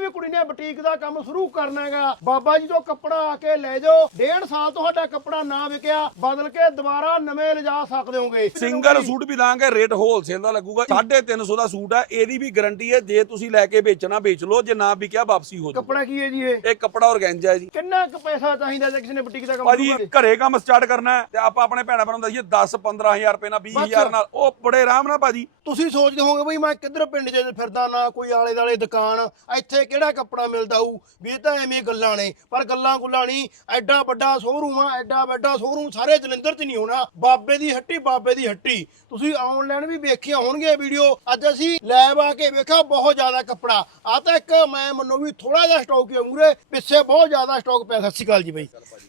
ਵੀ ਕੁੜੀ ਨੇ ਬੁਟੀਕ ਦਾ ਕੰਮ ਸ਼ੁਰੂ ਕਰਨਾ ਹੈਗਾ। ਬਾਬਾ ਜੀ ਤੋਂ ਕੱਪੜਾ ਆ ਕੇ ਲੈ ਜਾਓ। ਡੇਢ ਸਾਲ ਤੁਹਾਡਾ ਕੱਪੜਾ ਨਾ ਵਿਕਿਆ। ਬਦਲ ਕੇ ਦੁਬਾਰਾ ਨਵੇਂ ਲਿਜਾ ਸਕਦੇ ਹੋਗੇ। ਸਿੰਗਲ ਸੂਟ ਵੀ ਦਾਂਗੇ ਰੇਟ ਹੋਲਸੇਲ ਦਾ ਲੱਗੂਗਾ। 350 ਦਾ ਸੂਟ ਹੈ ਇਹਦੀ ਵੀ ਗਾਰੰਟੀ ਹੈ ਜੇ ਤੁਸੀਂ ਲੈ ਕੇ ਵੇਚਣਾ ਵੇਚ ਲਓ ਜੇ ਨਾ ਵਿਕਿਆ ਵਾਪਸੀ ਹੋ ਜਾਊ। ਕੱਪੜਾ ਕੀ ਹੈ ਜੀ ਇਹ? ਇਹ ਕੱਪੜਾ ਔਰਗੈਂਜਾ ਹੈ ਜੀ। ਕਿੰਨਾ ਕੁ ਪੈਸਾ ਚਾਹੀਦਾ ਜੇ ਕਿਸੇ ਨੇ ਬੁਟੀਕ ਦਾ ਕੰਮ ਭਾਜੀ ਸ਼ੁਰੂ ਕਰੇ ਘਰੇ ਕੰਮ ਸਟਾਰਟ ਕਰਨਾ ਹੈ ਤੇ ਆਪਾਂ ਆਪਣੇ ਭੈਣਾਂ ਭਰਾਵਾਂ ਨੂੰ ਦਈਏ 10 15000 ਰੁਪਏ ਨਾਲ 20000 ਨਾਲ ਉਹ ਬੜੇ ਆਰਾਮ ਨਾਲ ਭਾਜੀ। ਤੁਸੀਂ ਸੋਚਦੇ ਹੋਵੋਗੇ ਬਈ ਮੈਂ ਕਿੱਧਰ ਪਿੰਡ 'ਚ ਫਿਰਦਾ ਨਾ ਕੋਈ ਆਲੇ ਦਾਲੇ ਦੁਕਾਨ ਇੱਥੇ ਕਿਹੜਾ ਕੱਪੜਾ ਮਿਲਦਾ ਹੋਊ ਵੀ ਇਹ ਤਾਂ ਐਵੇਂ ਗੱਲਾਂ ਨੇ। ਪਰ ਗੱਲਾਂ ਗੁੱਲਾਂ ਨਹੀਂ। ਐਡਾ ਵੱਡਾ ਸ਼ੋਰੂਮ ਆ ਐਡਾ ਵੱਡਾ ਸ਼ੋਰੂਮ ਸਾਰੇ ਜਲੰਧਰ 'ਚ ਨਹੀਂ ਹੋਣਾ। ਬਾਬੇ ਦੀ ਹੱਟੀ ਬਾਬੇ ਦੀ ਹੱਟੀ। ਤੁਸੀਂ ਆਨਲਾਈਨ ਵੀ ਵੇਖੀਆਂ ਹੋਣਗੀਆਂ ਵੀਡੀਓ ਅੱਜ ਅਸੀਂ ਲੈਬ ਆ ਕੇ ਵੇਖਿਆ ਬਹੁਤ ਜ਼ਿਆਦਾ ਕੱਪੜਾ। ਆ ਤਾਂ ਇੱਕ ਮੈਂ ਮੰਨੋ ਵੀ ਥੋੜਾ ਜਿਹਾ ਸਟਾਕ ਹੀ ਮੂਰੇ ਪਿੱਛੇ ਬਹੁਤ ਜ਼ਿਆਦਾ ਸਟਾਕ ਪਿਆ। ਸਤਿ ਸ਼੍ਰੀ ਅਕਾਲ ਜੀ ਬਈ।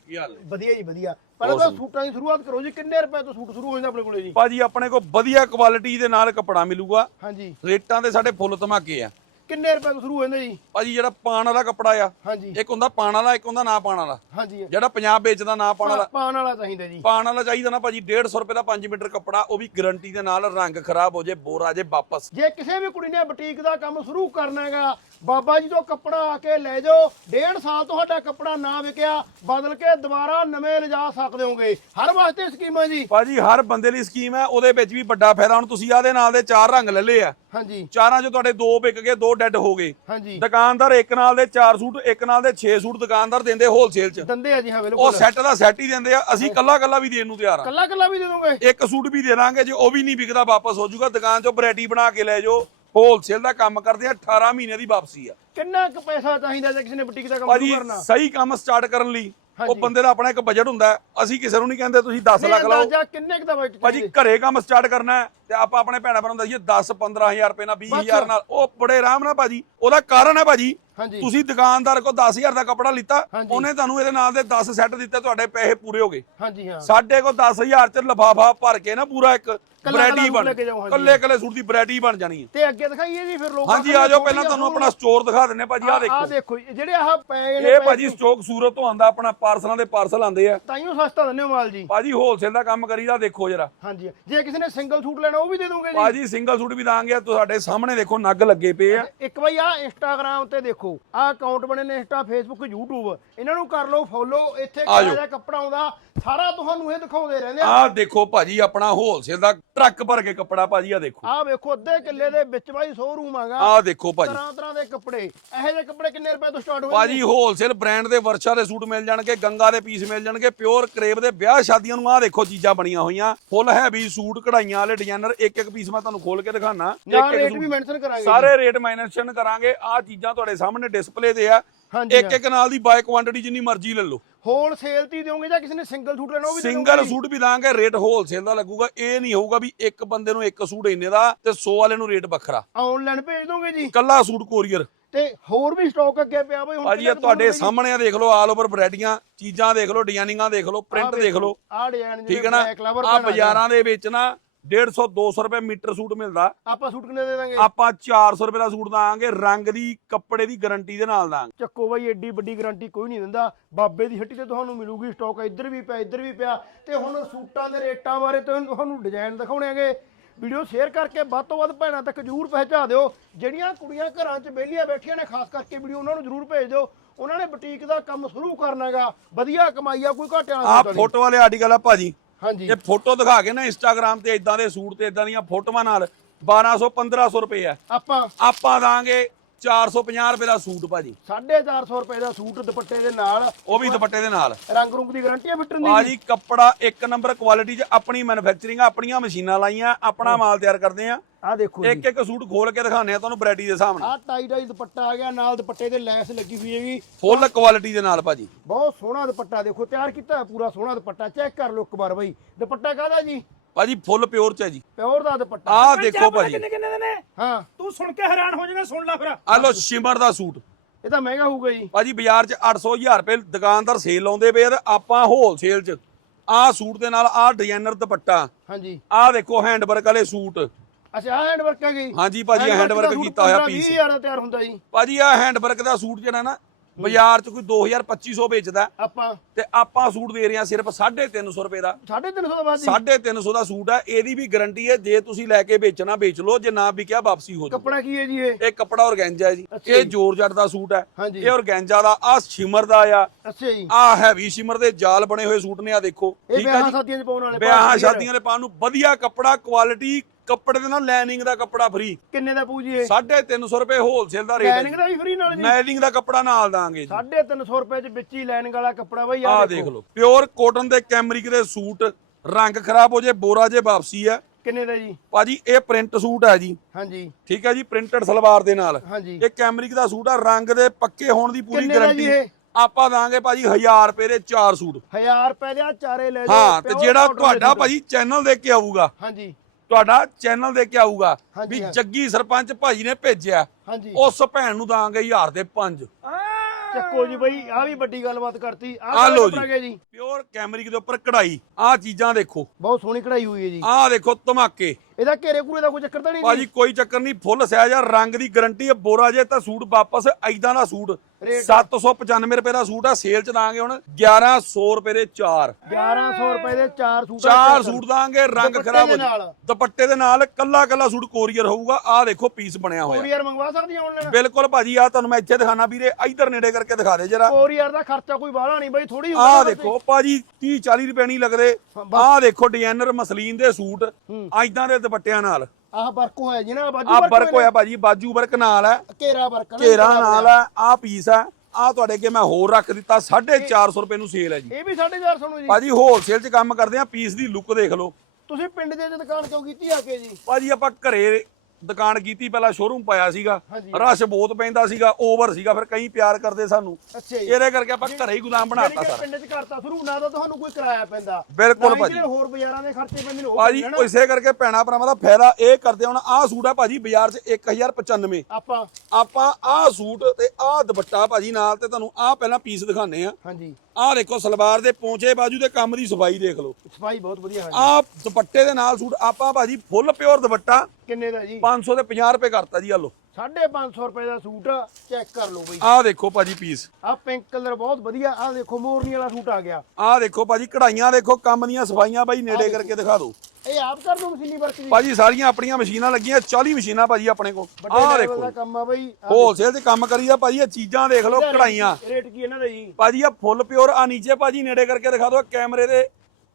ਕੀ ਹਾਲ ਹੈ ਵਧੀਆ ਜੀ ਵਧੀਆ। ਪਹਿਲਾਂ ਤਾਂ ਸੂਟਾਂ ਦੀ ਸ਼ੁਰੂਆਤ ਕਰੋ ਜੀ। ਕਿੰਨੇ ਰੁਪਏ ਤੋਂ ਸੂਟ ਸ਼ੁਰੂ ਹੋ ਜਾਂਦਾ ਆਪਣੇ ਕੋਲੇ ਜੀ? ਭਾਜੀ ਆਪਣੇ ਕੋਲ ਵਧੀਆ ਕੁਆਲਿਟੀ ਦੇ ਨਾਲ ਕੱਪੜਾ ਮਿਲੂਗਾ। ਹਾਂਜੀ। ਰੇਟਾਂ ਦੇ ਸਾਡੇ ਫੁੱਲ ਧਮਾਕੇ ਆ। ਕਿੰਨੇ ਰੁਪਏ ਤੋਂ ਸ਼ੁਰੂ ਹੋ ਜਾਂਦਾ ਜੀ? ਭਾਜੀ ਜਿਹੜਾ ਪਾਣ ਵਾਲਾ ਕੱਪੜਾ ਆ ਹਾਂਜੀ। ਇੱਕ ਹੁੰਦਾ ਪਾਣ ਵਾਲਾ ਇੱਕ ਹੁੰਦਾ ਨਾ ਪਾਣ ਵਾਲਾ। ਹਾਂਜੀ। ਜਿਹੜਾ ਪੰਜਾਬ ਵੇਚਦਾ ਨਾ ਪਾਣ ਵਾਲਾ। ਪਾਣ ਵਾਲਾ ਚਾਹੀਦਾ ਜੀ। ਪਾਣ ਵਾਲਾ ਚਾਹੀਦਾ ਨਾ ਭਾਜੀ 150 ਰੁਪਏ ਦਾ 5 ਮੀਟਰ ਕੱਪੜਾ ਉਹ ਵੀ ਗਾਰੰਟੀ ਦੇ ਨਾਲ ਰੰਗ ਖਰਾਬ ਹੋ ਜੇ ਬੋਰਾ ਜੇ ਵਾਪਸ। ਜੇ ਕਿਸੇ ਵੀ ਕੁੜੀ ਨੇ ਬੁਟੀਕ ਦਾ ਕੰਮ ਸ਼ੁਰੂ ਕਰਨਾ ਹੈਗਾ ਬਾਬਾ ਜੀ ਤੋਂ ਕੱਪੜਾ ਆ ਕੇ ਲੈ ਜਾਓ। ਡੇਢ ਸਾਲ ਤੁਹਾਡਾ ਕੱਪੜਾ ਨਾ ਵਿਕਿਆ ਬਦਲ ਕੇ ਦੁਬਾਰਾ ਨਵੇਂ ਲਿਜਾ ਸਕਦੇ ਹੋਗੇ। ਹਰ ਵਾਸਤੇ ਸਕੀਮਾਂ ਜੀ। ਭਾਜੀ ਹਰ ਬੰਦੇ ਲਈ ਸਕੀਮ ਹੈ ਉਹਦੇ ਵਿੱਚ ਵੀ ਵੱਡਾ ਫਾਇਦਾ। ਹੁਣ ਤੁਸੀਂ ਆਦੇ ਨਾਲ ਦੇ ਚਾਰ ਰੰਗ ਲੈ ਲਏ ਆ। ਹਾਂਜੀ। ਚਾਰਾਂ ਚੋਂ ਤੁਹਾਡੇ ਦੋ ਵਿਕ ਗਏ ਦੋ ਡੈੱਡ ਹੋ ਗਏ। ਹਾਂਜੀ। ਦੁਕਾਨਦਾਰ ਇੱਕ ਨਾਲ ਦੇ ਚਾਰ ਸੂਟ ਇੱਕ ਨਾਲ ਦੇ 6 ਸੂਟ ਦੁਕਾਨਦਾਰ ਦਿੰਦੇ ਹੋਲਸੇਲ 'ਚ। ਦੰਦੇ ਆ ਜੀ ਹਾਂ ਉਹ ਬਿਲਕੁਲ ਸੈੱਟ ਦਾ ਸੈੱਟ ਹੀ ਦਿੰਦੇ ਆ। ਅਸੀਂ ਕੱਲਾ ਕੱਲਾ ਵੀ ਦੇਣ ਨੂੰ ਤਿਆਰ ਆ। ਕੱਲਾ ਕੱਲਾ ਵੀ ਦੇ ਦੋਗੇ। ਇੱਕ ਸੂਟ ਵੀ ਦੇ ਦਾਂਗੇ ਜੇ ਉਹ ਵੀ ਨਹੀਂ ਵਿਕਦਾ ਵਾਪਸ ਹੋ ਜਾਊਗਾ ਦੁਕਾਨ 'ਚੋਂ ਵੈਰਾਈਟੀ ਬਣਾ ਕੇ ਲੈ ਜਾਓ। ਹੋਲਸੇਲ ਦਾ ਕੰਮ ਕਰਦੇ ਆ 18 ਮਹੀਨੇ ਦੀ ਵਾਪਸੀ ਆ। ਕਿੰਨਾ ਕੁ ਪੈਸਾ ਚਾਹੀਦਾ ਜੇ ਕਿਸੇ ਨੇ ਬੁਟੀਕ ਦਾ ਕੰਮ ਸ਼ੁਰੂ ਕਰਨਾ? ਸਹੀ ਕੰਮ ਸਟਾਰਟ ਕਰਨ ਲਈ। ਉਹ। ਬੰਦੇ ਦਾ ਆਪਣਾ ਇੱਕ ਬਜਟ ਹੁੰਦਾ। ਅਸੀਂ ਕਿਸੇ ਨੂੰ ਨਹੀਂ ਕਹਿੰਦੇ ਤੁਸੀਂ 10 ਲੱਖ ਲਾਓ। ਕਿੰਨੇ ਕੁ ਦਾ ਬਜਟ ਭਾਜੀ ਘਰੇ ਕੰਮ ਸਟਾਰਟ ਕਰਨਾ ਹੈ। ਤੇ ਆਪਾਂ ਆਪਣੇ ਭੈਣਾਂ ਭਰਾਵਾਂ ਨੂੰ ਦਈਏ 10 15000 ਰੁਪਏ ਨਾਲ 20000 ਨਾਲ। ਉਹ ਬੜੇ ਆਰਾਮ ਨਾਲ ਭਾਜੀ ਉਹਦਾ ਕਾਰਨ ਹੈ ਭਾਜੀ ਤੁਸੀਂ ਦੁਕਾਨਦਾਰ ਕੋ 10000 ਦਾ ਕੱਪੜਾ ਲਿੱਤਾ। ਉਹਨੇ ਤੁਹਾਨੂੰ ਇਹਦੇ ਨਾਲ ਦੇ 10 ਸੈੱਟ ਦਿੱਤੇ ਤੁਹਾਡੇ ਪੈਸੇ ਪੂਰੇ ਹੋ ਗਏ। ਹਾਂਜੀ ਹਾਂ। ਸਾਡੇ ਕੋ 10000 ਚ ਲਫਾਫਾ ਭਰ ਕੇ ਨਾ ਪੂਰਾ ਇੱਕ ਬਰੈਡੀ ਬਣ। ਕੱਲੇ ਕੱਲੇ ਸੂਟ ਦੀ ਬਰੈਡੀ ਬਣ ਜਾਣੀ ਹੈ। ਤੇ ਅੱਗੇ ਦਿਖਾਈਏ ਜੀ ਫਿਰ ਲੋਕ ਹਾਂਜੀ ਆ ਜਾਓ ਪਹਿਲਾਂ ਤੁਹਾਨੂੰ ਆਪਣਾ ਸਟੋਰ ਦਿਖਾ ਦਿੰਨੇ ਭਾਜੀ ਆ ਆ ਦੇਖੋ। ਦੇਖੋ ਜੀ, ਜਿਹੜੇ ਆਹ ਪਏ ਨੇ ਇਹ ਭਾਜੀ ਸਟਾਕ ਸੂਰਤ ਤੋਂ ਆਂਦਾ ਆਪਣਾ ਪਾਰਸਲਾਂ ਦੇ ਪਾਰਸਲ ਆਂਦੇ ਆ। ਤਾਈਓ ਸਸਤਾ ਦਿੰਦੇ ਹੋ ਮਾਲ ਜੀ। ਭਾਜੀ ਹੋਲਸੇਲ ਦਾ ਕੰਮ ਕਰੀਦਾ ਦੇਖੋ ਜਰਾ। ਹਾਂਜੀ ਜੇ ਕਿਸੇ ਨੇ ਸਿੰਗਲ ਸੂਟ ਲੈਣਾ ਉਹ ਵੀ ਦੇ ਦੋਗੇ ਜੀ। ਭਾਜੀ ਸਿੰਗਲ ਸੂਟ ਵੀ ਦਾਂਗੇ। ਤੁਹਾਡੇ ਸਾਹਮਣੇ ਦੇਖੋ ਨੱਗ ਲੱਗੇ ਪਏ ਆ। ਇੱਕ ਵਾਰੀ ਆ ਇੰਸਟਾਗ੍ਰam ਤੇ ਦੇਖੋ। ਆ ਅਕਾਊਂਟ ਬਣੇ ਨੇ ਇੰਸਟਾ ਫੇਸਬੁੱਕ YouTube ਇਹਨਾਂ ਨੂੰ ਕਰ ਲਓ ਫੋਲੋ ਇੱਥੇ ਆ ਕਿਹੜਾ। ਜਿਹਾ ਕੱਪੜਾ ਆਉਂਦਾ। ਸਾਰਾ ਤੁਹਾਨੂੰ ਇਹ ਦਿਖਾਉਂਦੇ ਰਹਿੰਦੇ ਆ। ਆਹ ਦੇਖੋ ਭਾਜੀ ਆਪਣਾ ਹੋਲਸੇਲ ਦਾ ਟਰੱਕ ਭਰ ਕੇ ਕੱਪੜਾ ਭਾਜੀ ਆ ਦੇਖੋ। ਆਹ ਵੇਖੋ ਅੱਧੇ ਕਿੱਲੇ ਦੇ ਵਿੱਚ ਬਾਈ ਸ਼ੋਰੂਮ ਆਗਾ ਆਹ ਦੇਖੋ ਭਾਜੀ। ਤਰ੍ਹਾਂ ਤਰ੍ਹਾਂ ਦੇ ਕੱਪੜੇ? ਇਹੋ ਜਿਹੇ ਕੱਪੜੇ ਕਿੰਨੇ ਰੁਪਏ ਤੋਂ ਸਟਾਰਟ ਹੋਏ ਭਾਜੀ ਹੋਲਸੇਲ ਬ੍ਰਾਂਡ ਦੇ ਵਰਸ਼ਾ ਦੇ ਸੂਟ ਮਿਲ ਜਾਣਗੇ ਗੰਗਾ ਦੇ ਪੀਸ ਮਿਲ ਜਾਣਗੇ ਪਿਓਰ ਕਰੇਬ ਦੇ ਵਿਆਹ ਸ਼ਾਦੀਆਂ ਨੂੰ ਆਹ ਦੇਖੋ ਚੀਜ਼ਾਂ ਬਣੀਆਂ ਹੋਈਆਂ। ਫੁੱਲ ਹੈਵੀ ਸੂਟ ਕਢਾਈਆਂ ਵਾਲੇ ਡਿਜ਼ਾਈਨਰ ਇੱਕ ਇੱਕ ਪੀਸ ਮੈਂ ਤੁਹਾਨੂੰ ਖੋਲ ਕੇ ਦਿਖਾਣਾ ਨਾਲ ਰੇਟ ਵੀ ਮੈਂਸ਼ਨ ਕਰਾਂਗੇ ਸਾਰੇ ਰੇਟ ਮੈਂਸ਼ਨ ਕਰਾਂਗੇ। ਆਹ ਚੀਜ਼ਾਂ ਤੁਹਾਡੇ ਸਾਹਮਣੇ ਡਿਸਪਲੇ ਤੇ ਆ। ਹਾਂਜੀ, ਇੱਕ ਇੱਕ ਨਾਲ ਦੀ ਬਾਈ ਕੁਆਂਟੀਟੀ ਜਿੰਨੀ ਮਰਜ਼ੀ ਲੈ ਲਓ। ਹੋਲਸੇਲ ਤੇ ਹੀ ਦਿਓਗੇ ਜਾਂ ਕਿਸੇ ਨੇ ਸਿੰਗਲ ਸੂਟ ਲੈਣਾ ਉਹ ਵੀ ਦੇ ਸਿੰਗਲ? ਸੂਟ ਵੀ ਦਾਂਗੇ ਰੇਟ ਹੋਲਸੇਲ ਦਾ ਲੱਗੂਗਾ। ਇਹ ਨਹੀਂ ਹੋਊਗਾ ਵੀ ਇੱਕ ਬੰਦੇ ਨੂੰ ਇੱਕ ਸੂਟ ਇੰਨੇ ਦਾ ਤੇ 100 ਵਾਲੇ ਨੂੰ ਰੇਟ ਵੱਖਰਾ। ਆਨਲਾਈਨ ਭੇਜ ਦੋਗੇ ਜੀ? ਕੱਲਾ ਸੂਟ ਕੋਰੀਅਰ ਤੇ ਹੋਰ ਵੀ ਸਟਾਕ ਅੱਗੇ ਪਿਆ ਬਈ ਹੁਣ ਭਾਜੀ ਇਹ ਤੁਹਾਡੇ ਸਾਹਮਣੇ ਆ ਦੇਖ ਲਓ ਆਲ ਓਵਰ ਵੈਰਾਈਟੀਆਂ ਚੀਜ਼ਾਂ ਦੇਖ ਲਓ ਡਿਜ਼ਾਈਨਿੰਗਾਂ ਦੇਖ ਲਓ ਪ੍ਰਿੰਟ ਦੇਖ ਲਓ। ਆ ਡਿਜ਼ਾਈਨ ਠੀਕ ਹੈ ਨਾ? ਆ ਬਾਜ਼ਾਰਾਂ ਦੇ ਵਿੱਚ ਨਾ 150 200 ਰੁਪਏ ਮੀਟਰ ਸੂਟ ਮਿਲਦਾ ਆਪਾਂ ਸੂਟ ਕਿੰਨੇ ਦੇ ਦਾਂਗੇ? ਆਪਾਂ 400 ਰੁਪਏ ਦਾ ਸੂਟ ਦਾਂਗੇ ਰੰਗ ਦੀ ਕੱਪੜੇ ਦੀ ਗਾਰੰਟੀ ਦੇ ਨਾਲ ਦਾਂਗੇ। ਚੱਕੋ ਬਾਈ ਏਡੀ ਵੱਡੀ ਗਾਰੰਟੀ ਕੋਈ ਨਹੀਂ ਦਿੰਦਾ। ਬਾਬੇ ਦੀ ਹੱਟੀ ਤੇ ਤੁਹਾਨੂੰ ਮਿਲੂਗੀ ਸਟਾਕ ਇੱਧਰ ਵੀ ਪਿਆ ਇੱਧਰ ਵੀ ਪਿਆ। ਤੇ ਹੁਣ ਸੂਟਾਂ ਦੇ ਰੇਟਾਂ ਬਾਰੇ ਤੁਹਾਨੂੰ ਡਿਜ਼ਾਈਨ ਦਿਖਾਉਣੇਗੇ ਵੀਡੀਓ ਸ਼ੇਅਰ ਕਰਕੇ ਵੱਧ ਤੋਂ ਵੱਧ ਭੈਣਾਂ ਤੱਕ ਜਰੂਰ ਪਹੁੰਚਾ ਦਿਓ। ਜਿਹੜੀਆਂ ਕੁੜੀਆਂ ਘਰਾਂ 'ਚ ਵਿਹਲੀਆਂ ਬੈਠੀਆਂ ਨੇ ਖਾਸ ਕਰਕੇ ਵੀਡੀਓ ਉਹਨਾਂ ਨੂੰ ਜਰੂਰ ਭੇਜ ਦਿਓ। ਉਹਨਾਂ ਨੇ ਬੁਟੀਕ ਦਾ ਕੰਮ ਸ਼ੁਰੂ ਕਰਨਾਗਾ। ਵਧੀਆ ਕਮਾਈ ਆ ਕੋਈ ਘਾਟੇ ਵਾਲਾ ਆ ਨਹੀਂ। ਫੋਟੋ ਵਾਲੇ ਆਰਟੀਕਲ ਆ ਭਾਜੀ। ਹਾਂਜੀ। ਇਹ ਫੋਟੋ ਦਿਖਾ ਕੇ ਨਾ ਇੰਸਟਾਗ੍ਰam ਤੇ ਇਦਾਂ ਦੇ ਸੂਟ ਤੇ ਇਦਾਂ ਦੀਆਂ ਫੋਟੋਆਂ ਨਾਲ 1200 1500 ਰੁਪਏ ਆ। ਆਪਾਂ ਆਪਾਂ ਦਾਂਗੇ 450 ਰੁਪਏ ਦਾ ਸੂਟ ਭਾਜੀ। 450 ਰੁਪਏ ਦਾ ਸੂਟ ਦੁਪੱਟੇ ਦੇ ਨਾਲ। ਉਹ ਵੀ ਦੁਪੱਟੇ ਦੇ ਨਾਲ। ਰੰਗ ਰੁੰਗ ਦੀ ਗਾਰੰਟੀ ਆ ਫਿੱਟਣ ਦੀ ਭਾਜੀ ਕੱਪੜਾ ਇੱਕ ਨੰਬਰ ਕੁਆਲਿਟੀ 'ਚ ਆਪਣੀ ਮੈਨੂਫੈਕਚਰਿੰਗ ਆਪਣੀਆਂ ਮਸ਼ੀਨਾਂ ਲਾਈਆਂ ਆਪਣਾ ਮਾਲ ਤਿਆਰ ਕਰਦੇ ਆ। ਆ ਦੇਖੋ ਇੱਕ ਇੱਕ ਸੂਟ ਖੋਲ ਕੇ ਦਿਖਾਉਂਦੇ ਆ ਤੁਹਾਨੂੰ ਵੈਰਾਈਟੀ ਦੇ ਹਿਸਾਬ ਨਾਲ ਆ ਟਾਈ ਡਾਈ ਦੁਪੱਟਾ ਆ ਗਿਆ ਨਾਲ ਦੁਪੱਟੇ ਤੇ ਲੈਸ ਲੱਗੀ ਹੋਈ ਹੈਗੀ। ਫੁੱਲ ਕੁਆਲਿਟੀ ਦੇ ਨਾਲ ਭਾਜੀ। ਬਹੁਤ ਸੋਹਣਾ ਦੁਪੱਟਾ ਦੇਖੋ ਤਿਆਰ ਕੀਤਾ ਹੈ ਪੂਰਾ ਸੋਹਣਾ ਦੁਪੱਟਾ ਚੈੱਕ ਕਰ ਲਓ ਇੱਕ ਵਾਰ ਬਈ। ਦੁਪੱਟਾ ਕਾਹਦਾ ਜੀ? ਭਾਜੀ ਫੁੱਲ ਪਿਓਰ 'ਚ ਹੈ ਜੀ। ਪਿਓਰ ਦਾ ਦੁਪੱਟਾ। ਆਹ ਦੇਖੋ ਭਾਜੀ। ਕਿੰਨੇ ਕਿੰਨੇ ਦੇ ਨੇ? ਹਾਂ। ਤੂੰ ਸੁਣ ਕੇ ਹੈਰਾਨ ਹੋ ਜਾਏਗਾ ਸੁਣ ਲੈ ਫਿਰ। ਆ ਲੋ ਸ਼ਿਮਰ ਦਾ ਸੂਟ। ਇਹ ਤਾਂ ਮਹਿੰਗਾ ਹੋਊਗਾ ਜੀ। ਭਾਜੀ ਬਾਜ਼ਾਰ 'ਚ 800 1000 ਰੁਪਏ ਦੁਕਾਨਦਾਰ ਸੇਲ ਲਾਉਂਦੇ ਪਏ ਆ ਤੇ ਆਪਾਂ ਹੋਲਸੇਲ 'ਚ। ਆਹ ਸੂਟ ਦੇ ਨਾਲ ਆਹ ਡਿਜ਼ਾਈਨਰ ਦੁਪੱਟਾ। ਹਾਂਜੀ। ਆਹ ਦੇਖੋ ਹੈਂਡਵਰਕ ਵਾਲੇ ਸੂਟ। ਅੱਛਾ ਆ ਹੈਂਡ ਵਰਕ ਹੈਗੀ। ਹਾਂਜੀ ਭਾਜੀ ਹੈਂਡਵਰਕ ਕੀਤਾ ਹੋਇਆ ਪੀਸ। ਹਜ਼ਾਰ ਦਾ ਤਿਆਰ ਹੁੰਦਾ ਜੀ। ਭਾਜੀ ਆਹ ਹੈਂਡਵਰਕ ਦਾ ਸੂਟ ਜਿਹੜਾ ਨਾ ਬਾਜ਼ਾਰ 'ਚ ਕੋਈ 2000 2500 ਵੇਚਦਾ। ਆਪਾਂ। ਤੇ ਆਪਾਂ ਸੂਟ ਦੇ ਰਹੇ ਹਾਂ ਸਿਰਫ 350 ਰੁਪਏ ਦਾ। 350 ਦਾ ਬਾਅਦ ਜੀ। 350 ਦਾ ਸੂਟ ਹੈ ਇਹਦੀ ਵੀ ਗਾਰੰਟੀ ਹੈ ਜੇ ਤੁਸੀਂ ਲੈ ਕੇ ਵੇਚਣਾ ਵੇਚ ਲਓ ਜੇ ਨਾ ਵਿਕਿਆ ਵਾਪਸੀ ਹੋ ਜਾਊ ਕੱਪੜਾ ਕੀ ਹੈ ਜੀ ਇਹ? ਇਹ ਕੱਪੜਾ ਔਰਗੈਂਜਾ ਹੈ ਜੀ। ਇਹ। ਜੋਰਜੱਟ ਦਾ ਸੂਟ ਹੈ। ਇਹ ਔਰਗੈਂਜਾ ਦਾ ਆ ਸ਼ਿਮਰ ਦਾ ਆ। ਅੱਛਾ ਜੀ। ਆ ਹੈਵੀ ਸ਼ਿਮਰ ਦੇ ਜਾਲ ਬਣੇ ਹੋਏ ਸੂਟ ਨੇ ਆ ਦੇਖੋ। ਇਹ ਠੀਕ ਹੈ ਵਿਆਹਾਂ ਸ਼ਾਦੀਆਂ 'ਚ ਪਾਉਣ ਵਾਲੇ ਵਿਆਹਾਂ ਸ਼ਾਦੀਆਂ ਦੇ ਪਾਉਣ ਨੂੰ ਵਧੀਆ ਕੱਪੜਾ ਕੁਆਲਿਟੀ ਕੱਪੜੇ ਦੇ ਨਾਲ ਲਾਈਨਿੰਗ ਦਾ ਕੱਪੜਾ ਫ੍ਰੀ ਕਿੰਨੇ ਦਾ ਪੂ ਜੀ ਇਹ? 350 ਰੁਪਏ ਹੋਲਸੇਲ ਦਾ ਰੇਟ ਲਾਈਨਿੰਗ ਦਾ ਵੀ ਫ੍ਰੀ ਨਾਲ ਜੀ? ਲਾਈਨਿੰਗ ਦਾ ਕੱਪੜਾ ਨਾਲ ਦਾਂਗੇ ਜੀ। 350 ਰੁਪਏ 'ਚ ਵਿੱਚ ਹੀ ਲਾਈਨਿੰਗ ਵਾਲਾ ਕੱਪੜਾ ਬਈ ਆ ਦੇਖ। ਲਓ ਪਿਓਰ ਕੋਟਨ ਦੇ ਕੈਮਰਿਕ ਦੇ ਸੂਟ ਰੰਗ ਖਰਾਬ ਹੋ ਜੇ ਬੋਰਾ ਜੇ ਵਾਪਸੀ ਹੈ। ਕਿੰਨੇ ਦਾ ਜੀ? ਭਾਜੀ ਇਹ ਪ੍ਰਿੰਟ ਸੂਟ ਹੈ ਜੀ। ਹਾਂਜੀ। ਠੀਕ ਹੈ ਜੀ ਪ੍ਰਿੰਟਡ ਸਲਵਾਰ ਦੇ ਨਾਲ। ਹਾਂਜੀ। ਇਹ ਕੈਮਰਿਕ ਦਾ ਸੂਟ ਆ ਰੰਗ ਦੇ ਪੱਕੇ ਹੋਣ ਦੀ ਪੂਰੀ ਗਾਰੰਟੀ? ਆਪਾਂ ਦਾਂਗੇ ਭਾਜੀ 1000 ਰੁਪਏ ਦੇ 4 ਸੂਟ। 1000 ਰੁਪਏ ਦੇ ਆ ਚਾਰੇ ਲੈ ਜਾਓ ਹਾਂ ਤੇ ਜਿਹੜਾ ਤੁਹਾਡਾ। ਭਾਜੀ ਚੈਨਲ ਦੇਖ ਕੇ ਆਊਗਾ। ਹਾਂਜੀ। ਤੁਹਾਡਾ ਚੈਨਲ ਦੇਖ ਕੇ ਆਊਗਾ ਵੀ। ਜੱਗੀ ਸਰਪੰਚ ਭਾਜੀ ਨੇ ਭੇਜਿਆ। ਹਾਂਜੀ। ਉਸ ਭੈਣ ਨੂੰ ਦਾਂਗੇ 1000 ਦੇ 5 ਚੱਕੋ ਜੀ ਬਈ ਆ ਵੀ ਵੱਡੀ ਗੱਲਬਾਤ ਕਰਤੀ। ਆ ਕੱਪੜਾ ਜੀ। ਪਿਓਰ ਕੈਮਰਿਕ ਦੇ ਉੱਪਰ ਕਢਾਈ। ਆਹ ਚੀਜ਼ਾਂ ਦੇਖੋ। ਬਹੁਤ ਸੋਹਣੀ ਕਢਾਈ ਹੋਈ ਹੈ ਜੀ। ਆਹ ਦੇਖੋ ਧਮਾਕੇ। ਇਹਦਾ ਘੇਰੇ ਘੂਰੇ ਦਾ ਕੋਈ ਚੱਕਰ ਤਾਂ ਨਹੀਂ ਭਾਜੀ ਕੋਈ ਚੱਕਰ ਨਹੀਂ ਫੁੱਲ ਸਾਈਜ਼ ਆ ਰੰਗ ਦੀ ਗਾਰੰਟੀ ਹੈ ਬੋਰਾ ਜੇ ਤਾਂ ਸੂਟ ਵਾਪਸ ਐਦਾਂ ਦਾ ਸੂਟ। ਰੇਟ? 795 ਰੁਪਏ ਦਾ ਸੂਟ ਆ ਸੇਲ ਚ ਦਾਂਗੇ ਹੁਣ 1100 ਰੁਪਏ ਦੇ 4 1100 ਰੁਪਏ ਦੇ ਚਾਰ ਸੂਟ ਆ, ਚਾਰ ਸੂਟ ਦਾਂਗੇ ਰੰਗ ਦੁਪੱਟੇ ਖਰਾਬ ਦੇ ਹੋ ਨਾਲ। ਜਾ ਦੁਪੱਟੇ ਦੇ ਨਾਲ ਕੱਲਾ ਕੱਲਾ ਸੂਟ ਕੋਰੀਅਰ ਹੋਊਗਾ ਆਹ ਦੇਖੋ ਪੀਸ ਬਣਿਆ ਹੋਇਆ। ਕੋਰੀਅਰ ਮੰਗਵਾ ਸਕਦੀ ਆਨਲਾਈਨ ਬਿਲਕੁਲ ਭਾਜੀ ਆ ਤੁਹਾਨੂੰ ਮੈਂ ਇੱਥੇ ਦਿਖਾਣਾ ਵੀਰੇ ਇੱਧਰ ਨੇੜੇ ਕਰਕੇ ਦਿਖਾ ਦੇ ਜਰਾ। ਕੋਰੀਅਰ ਦਾ ਖਰਚਾ ਕੋਈ ਬਾਹਲਾ ਨਹੀਂ ਬਈ ਥੋੜੀ ਆਹ ਦੇਖੋ ਭਾਜੀ 30 40 ਰੁਪਏ ਨਹੀਂ ਲੱਗਦੇ। ਆਹ ਦੇਖੋ ਡਿਜ਼ਾਈਨਰ ਮਸਲੀਨ ਦੇ ਸੂਟ। ਐਦਾਂ ਦੇ ਦੁਪੱਟਿਆਂ ਨਾਲ। ਆਹ ਵਰਕ ਹੋਇਆ ਜੀ ਨਾ ਬਾਜੂ ਆਹ ਵਰਕ ਹੋਇਆ। ਭਾਜੀ ਬਾਜੂ ਵਰਕ ਨਾਲ ਹੈ। ਘੇਰਾ ਵਰਕ ਘੇਰਾ ਨਾਲ ਹੈ ਆਹ ਪੀਸ ਹੈ ਆਹ ਤੁਹਾਡੇ ਅੱਗੇ ਮੈਂ ਹੋਰ ਰੱਖ ਦਿੱਤਾ 450 ਰੁਪਏ ਨੂੰ ਸੇਲ ਹੈ ਜੀ। ਇਹ ਵੀ 450 ਨੂੰ ਜੀ। ਭਾਜੀ ਹੋਲਸੇਲ 'ਚ ਕੰਮ ਕਰਦੇ ਆ ਪੀਸ ਦੀ ਲੁੱਕ ਦੇਖ ਲਓ। ਤੁਸੀਂ ਪਿੰਡ ਦੇ ਦੁਕਾਨ ਕਿਉਂ ਕੀਤੀ ਆ ਕੇ ਜੀ? ਭਾਜੀ ਆਪਾਂ ਘਰੇ ਦੁਕਾਨ ਕੀਤੀ ਪਹਿਲਾਂ ਸ਼ੋਰੂਮ ਪਾਇਆ ਸੀਗਾ। ਰਸ਼ ਬਹੁਤ ਪੈਂਦਾ ਸੀਗਾ ਓਵਰ ਸੀਗਾ ਫਿਰ ਕਈ ਪਿਆਰ ਕਰਦੇ ਸਾਨੂੰ। ਇਹਦੇ ਕਰਕੇ ਆਪਾਂ ਘਰੇ ਹੀ ਗੁਦਾਮ ਬਣਾਤਾ ਸਾਰਾ। ਪਿੰਡ 'ਚ ਕਰਤਾ ਸ਼ੁਰੂ ਨਾ ਤਾਂ ਤੁਹਾਨੂੰ ਕੋਈ ਕਿਰਾਇਆ ਪੈਂਦਾ। ਬਿਲਕੁਲ ਭਾਜੀ। ਜਿਹੜੇ ਹੋਰ ਬਾਜ਼ਾਰਾਂ ਦੇ ਖਰਚੇ ਪੈਂਦੇ ਨੇ ਉਹ ਭਾਜੀ ਪੈਂਦੇ ਨੇ। ਇਸੇ ਕਰਕੇ ਭੈਣਾ ਭਰਾਵਾਂ ਦਾ ਫਾਇਦਾ ਇਹ ਕਰਦੇ ਹੁਣ ਆਹ ਸੂਟ ਆ ਭਾਜੀ ਬਾਜ਼ਾਰ 'ਚ 1095 ਆਪਾਂ। ਆਪਾਂ ਆਹ ਸੂਟ ਤੇ ਆਹ ਦੁਪੱਟਾ ਭਾਜੀ ਨਾਲ ਤੇ ਤੁਹਾਨੂੰ ਆਹ ਪਹਿਲਾਂ ਪੀਸ ਦਿਖਾਣੇ ਆ ਹਾਂਜੀ। ਆਹ ਦੇਖੋ ਸਲਵਾਰ ਦੇ ਪੌਂਚੇ ਬਾਜੂ ਦੇ ਕੰਮ ਦੀ ਸਫ਼ਾਈ ਦੇਖ ਲਓ। ਸਫ਼ਾਈ ਬਹੁਤ ਵਧੀਆ ਹੈ ਆਹ ਦੁਪੱਟੇ ਦੇ ਨਾਲ ਸੂਟ ਆਪਾਂ ਭਾਜੀ ਫੁੱਲ ਪਿਓਰ ਦੁਪੱਟਾ ਕਿੰਨੇ ਦਾ ਜੀ? 500 ਤੇ 50 ਰੁਪਏ ਕਰਤਾ ਜੀ ਆ ਲਓ 550 ਰੁਪਏ ਦਾ ਸੂਟ ਚੈੱਕ ਕਰ ਲਓ ਬਈ। ਆਹ ਦੇਖੋ ਭਾਜੀ ਪੀਸ ਆਹ ਪਿੰਕ ਕਲਰ ਬਹੁਤ ਵਧੀਆ ਆਹ ਦੇਖੋ ਮੋਰਨੀ ਵਾਲਾ ਸੂਟ ਆ ਗਿਆ। ਆਹ ਦੇਖੋ ਭਾਜੀ ਕਢਾਈਆਂ ਦੇਖੋ ਕੰਮ ਦੀਆਂ ਸਫਾਈਆਂ ਭਾਈ ਨੇੜੇ ਕਰਕੇ ਦਿਖਾ ਦਿਓ। ਇਹ ਆਪ ਕਰ ਦੋ ਮਸ਼ੀਨੀ ਵਰਕ ਦੀ। ਭਾਜੀ ਸਾਰੀਆਂ ਆਪਣੀਆਂ ਮਸ਼ੀਨਾਂ ਲੱਗੀਆਂ 40 ਮਸ਼ੀਨਾਂ ਭਾਜੀ ਆਪਣੇ ਕੋਲ। level ਦੇਖੋ। ਦਾ ਕੰਮ ਆ ਬਈ। ਹੋਲਸੇਲ 'ਚ ਕੰਮ ਕਰੀਦਾ ਭਾਜੀ ਇਹ ਚੀਜ਼ਾਂ ਦੇਖ ਲਓ। ਕਢਾਈਆਂ। ਰੇਟ ਕੀ ਇਹਨਾਂ ਦਾ ਜੀ? ਭਾਜੀ ਆ ਫੁੱਲ ਪਿਓਰ ਆ ਨੀਚੇ ਭਾਜੀ ਨੇੜੇ ਕਰਕੇ ਦਿਖਾ ਦਿਓ ਕੈਮਰੇ ਦੇ